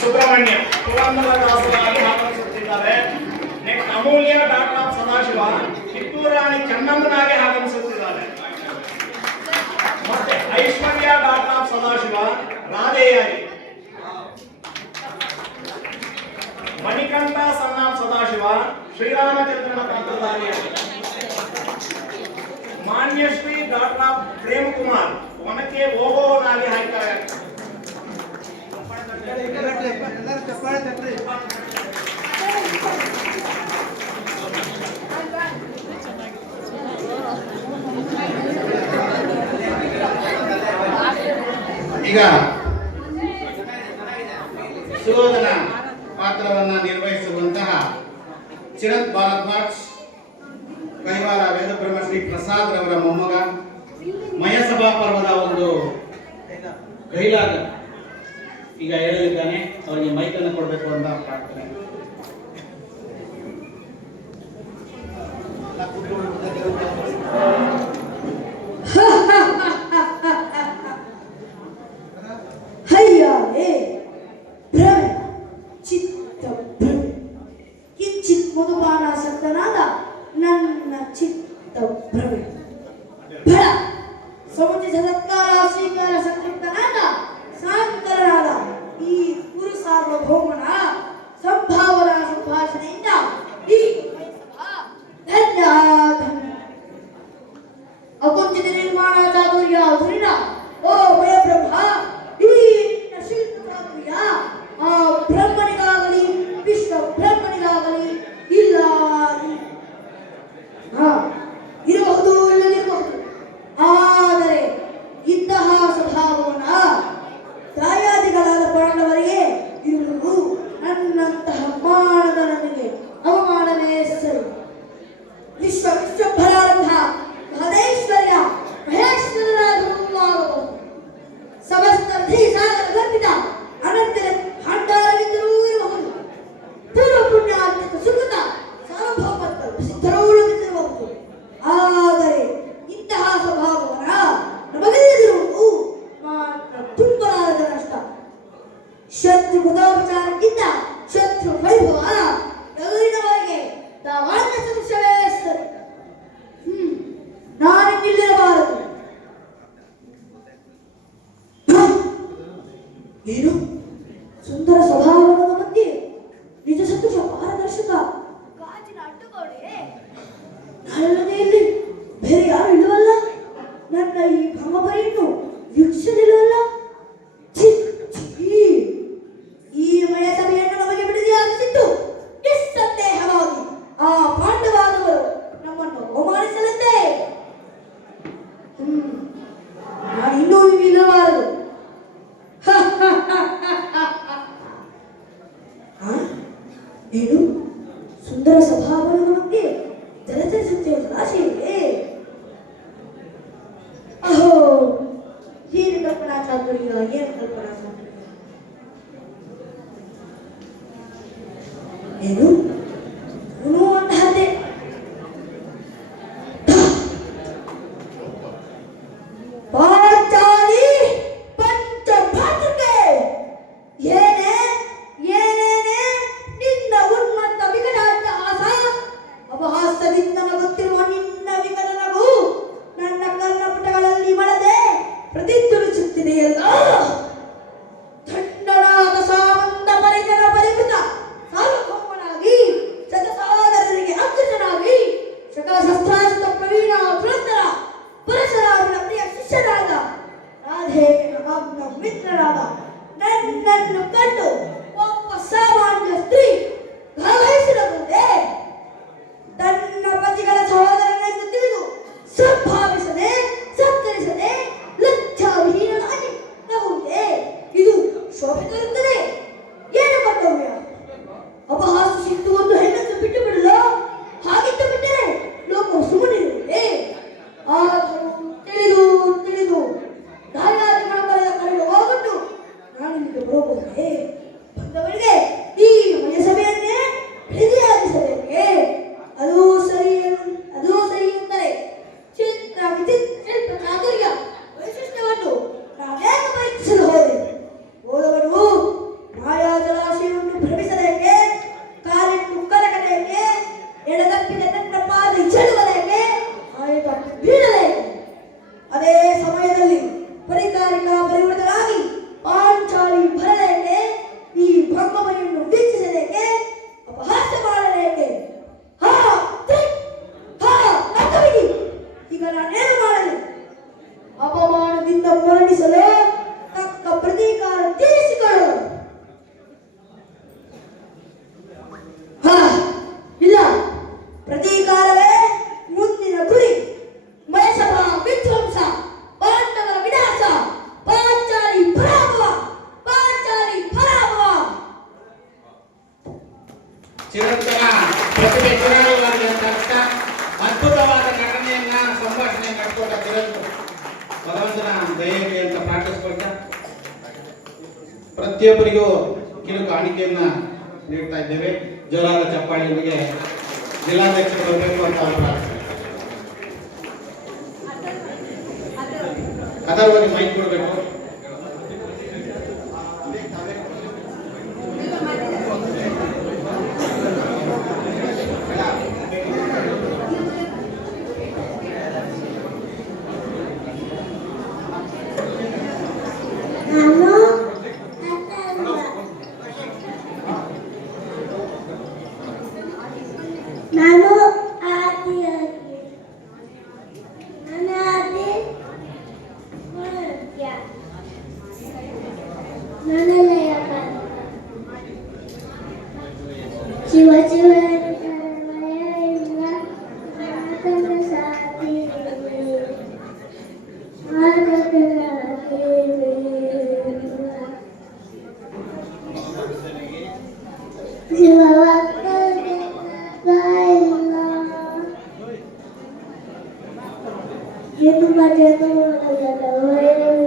ಸುಬ್ರಹ್ಮಣ್ಯ ಪುರಂದರದಾಸರಾಗಿ ಆಗಮಿಸುತ್ತಿದ್ದಾರೆ. ನೆಕ್ಸ್ಟ್ ಅಮೂಲ್ಯ ಡಾಕ್ಟರ್ ಸದಾಶಿವ ಕಿತ್ತೂರು ರಾಣಿ ಚೆನ್ನಮ್ಮನಾಗಿ ಆಗಮಿಸುತ್ತಿದ್ದಾರೆ. ಮತ್ತೆ ಐಶ್ವರ್ಯ ಡಾಕ್ಟರ್ ಸದಾಶಿವ ರಾಧೆಯಾಗಿ, ಮಣಿಕಂಠ ಸಣ್ಣ ಸದಾಶಿವ ಶ್ರೀರಾಮಚಂದ್ರನ ಪಾತ್ರಧಾರಿಯಾಗಿ, ಮಾನ್ಯಶ್ರೀ ಡಾಕ್ಟರ್ ಪ್ರೇಮಕುಮಾರ್ ಒನಕೆ ಓಗೋನಾಗಿ ಹಾಕ್ತಾರೆ. ಈಗ ಸುಯೋಧನ ಪಾತ್ರವನ್ನು ನಿರ್ವಹಿಸುವಂತಹ ಚಿರತ್ ಭಾರದ್ವಾಜ್ ಕೈವಾರ ವೇದಬ್ರಹ್ಮ ಶ್ರೀ ಪ್ರಸಾದ್ ರವರ ಮೊಮ್ಮಗ ಮಯಸಭಾ ಪರ್ವದ ಒಂದು ಕೈಲಾಗ ಈಗ ಹೇಳಲಿದ್ದಾನೆ. ಅವರಿಗೆ ಮೈಕನ್ನು ಕೊಡಬೇಕು ಅಂತ ಪ್ರಾರ್ಥನೆ. ಕಿಂಚಿತ್ ಮಧುಪಾನಾಸಕ್ತನಾದ ನನ್ನ ಚಿತ್ತ ಭ್ರಮೆ ಫಲ ಸಮುಚಿತ ಸತ್ಕಾರ ಸ್ವೀಕಾರ ಸಂತೃಪ್ತನಾದ ಸಾಂಕರನಾದ ಈ ಗುರು ಸಾರ್ವಭೌಮನ ಸಂಭಾವನಾ ಸಂಭಾಷಣೆಯಿಂದ ಈ ಧನ್ಯ ಅಕುಂಠಿತ ನಿರ್ಮಾಣ ಚಾತುರ್ಯ ಧುರಿನ ಓ ಭಯಬ್ರಹ್ಮ, ಈ ನಿನ್ನ ಶಿಲ್ಪ ಚಾತುರ್ಯ ಆ ಬ್ರಹ್ಮನಿಗಾಗಲಿ ವಿಶ್ವ ಬ್ರಹ್ಮನಿಗಾಗಲಿ ಇಲ್ಲ ಇರಬಹುದು, ಇಲ್ಲದಿರಬಹುದು. ಆದರೆ ಇಂತಹ ಸ್ವಭಾವವನ್ನ ದಾಯಾದಿಗಳಾದ ಪಾಂಡವರಿಗೆ ಇರುವುದು ನನ್ನಂತಹ ಮಾನದ ನನಗೆ ಅವಮಾನವೇ ಸರಿ. ವಿಶ್ವಭರಾರಂಭ ಮಹದೇಶ್ವರ್ಯ ಮಹೇಶ್ವರರಾಗಬಹುದು. ಸಮಸ್ತ ಸಾಗರ ಗರ್ಭಿತ ಅನಂತರ ಭಂಡಾರವಿದ್ದರೂ ಇರಬಹುದು. ಪೂರ್ವ ಪುಣ್ಯಾತ್ಮಕ ಸುಕೃತ ಸಾರ್ವಭೌಮತ್ವ ಸಿದ್ಧರೂಢವಿದ್ದಿರಬಹುದು. ಆದರೆ ಇಂತಹ ಸ್ವಭಾವವನ್ನ ನಮಗಿಲ್ಲದಿರುವುದು ಮಾತ್ರ ತುಂಬಲಾರದ ನಷ್ಟ. ಶತ್ರು ಮುಖೋಪಚಾರಕ್ಕಿಂತ ಶತ್ರು ವೈಭವ ಎದುರಿನವರಿಗೆ ತಾವಾನ್ಯ ಸದೃಶವೇ ಸರಿ. ನಾನಿಲ್ಲಿರಬಾರದು. ಏನು ಸುಂದರ ಸ್ವಭಾವದ ಮಧ್ಯೆ ನಿಜ ಸದೃಶ ಪಾರದರ್ಶಕ ಗಾಜಿನ ಅಡ್ಡುಗೋಡೆ ನಾಳೆಲ್ಲದೆ ಇಲ್ಲಿ ಬೇರೆ ಯಾರು ಇಲ್ಲವಲ್ಲ. ನನ್ನ ಈ ಭಂಗಪರಿಯನ್ನು ವೀಕ್ಷಿಸಲಿಲ್ಲವಲ್ಲ. ಈ ಮಯ ಸಭೆಯನ್ನು ನಮಗೆ ಬಿಡುಗಡೆಯಾಗುತ್ತಿತ್ತು. ನಿಸ್ಸಂದೇಹವಾಗಿ ಆ ಪಾಂಡವಾದವರು ನಮ್ಮನ್ನು ಅವಮಾನಿಸಲಂತೆ. ನಾನು ಇನ್ನೂ ಇಲ್ಲಬಾರದು. ಏನು ಸುಂದರ ಸ್ವಭಾವದ ಮಧ್ಯೆ ಜಲಚರಿಸುತ್ತೆ ಜಲಾಶಯವೇ. ಅಹೋ, ಏನು ಕಲ್ಪನಾ ಚಾತುರ್ಯ, ಏನು ಕಲ್ಪನಾ ಚಾತುರ್ಯ. ಏನು ಅಂತಹದ್ದೇ ಪಾಂಚಾಲಿ ಪಂಚಭಾತೃಕೆ. ಏನೇ ಏನೇನೇ ನಿನ್ನ ಉನ್ಮತ್ತ ವಿಕಟಾಟ್ಟಹಾಸ ಅಪಹಾಸದಿಂದ ನಗುತ್ತಿರುವ ನಿನ್ನ ವಿಕಟ ನಗು ನನ್ನ ಕರ್ಣಪುಟಗಳಲ್ಲಿ ಮಳದೆ ಪ್ರತಿಧ್ವನಿಸುತ್ತಿದೆಯಲ್ಲ. ಥಂಡನಾದ ಸಾಮಂತ ಪರಿಜನ ಪರಿಕೃತ ಸಾರ್ವಭೌಮನಾಗಿ ಶತಸಾಗರರಿಗೆ ಅಗ್ರಜನಾಗಿ ಶಕಲ ಶಸ್ತ್ರಾಸ್ತ್ರ ಪ್ರವೀಣ ಪುರಂದರ ಪರಶುರಾಮನ ಪ್ರಿಯ ಶಿಷ್ಯನಾದ ರಾಧೇಯನ ಮಗ್ನ ಮಿತ್ರರಾದ ನನ್ನನ್ನು ಕಂಡು ಒಬ್ಬ ಸಾಮಾನ್ಯ ಸ್ತ್ರೀ ಭಾವಹಿಸಿರಬಹುದೇ? ತನ್ನ ಪತಿಗಳ ಸಹೋದರನೆಂದು ತಿಳಿದು ಸಂಭಾವಿಸದೆ ಸತ್ಕರಿಸದೆ ಲಜ್ಜಾವಿಹೀನನಾಗಿ ನಗುವುದೇ? ಇದು ಶೋಭೆ ತರುತ್ತದೆ. ಏನು ಕರ್ತವ್ಯ? ಅಪಹಾಸ ಸಿಕ್ತು ಒಂದು ಹೆಣ್ಣನ್ನು ಬಿಟ್ಟು ಬಿಡಲು ಹಾಗಿದ್ದು ಬಿಟ್ಟರೆ ಲೋಕ ಸುಮ್ಮನಿರುವುದೇ? ಆದರೂ ತಿಳಿದು ತಿಳಿದು ದಾಯಾದಿಗಳ ಬರೆದ ಕರೆದು ಹೋಗುಟ್ಟು ನಾನು ಇಲ್ಲಿಗೆ ಬರಬಹುದೇ? ಬಂದವರಿಗೆ ಈ ಮಯಸಭೆಯನ್ನೇ ಪ್ರೀತಿಯಾಗಿಸಬೇಕೆ? ಅದು ಸರಿ ಎಂದರೆ ಚಿತ್ರ ವಿಚಿತ್ರ ಚಾತುರ್ಯ ವೈಶಿಷ್ಟ್ಯವನ್ನು ನಾನೇನು ಪರೀಕ್ಷಿಸಲು ಹೋದೆ. ಹೋದವನು ಚಿರಂತನ ಪ್ರತಿಭೆ ಚಿರಾಯುವಾಗಲಿ ಅಂತ ಅರ್ಥ. ಅದ್ಭುತವಾದ ನಟನೆಯನ್ನ ಸಂಭಾಷಣೆ ಮಾಡಿಕೊಟ್ಟ ಚಿರಂತ ಭಗವಂತನ ದಯೆಗೆ ಅಂತ ಪ್ರಾರ್ಥಿಸ್ಕೊಳ್ತಾ ಪ್ರತಿಯೊಬ್ಬರಿಗೂ ಕಿರು ಕಾಣಿಕೆಯನ್ನ ನೀಡ್ತಾ ಇದ್ದೇವೆ. ಜೋರಾದ ಚಪ್ಪಾಳಿಯೊಂದಿಗೆ ಜಿಲ್ಲಾಧ್ಯಕ್ಷರು ಬರಬೇಕು ಅಂತ ಪ್ರಾರ್ಥನೆ. ಅದರವಾಗಿ ಮೈಕ್ ಕೊಡಬೇಕು. ನಾನು ಆದಿಯಾಗಿ ಅನಾದಿ ಮಧ್ಯ ನನಲಯ Shiva Shiva Itu baca tu,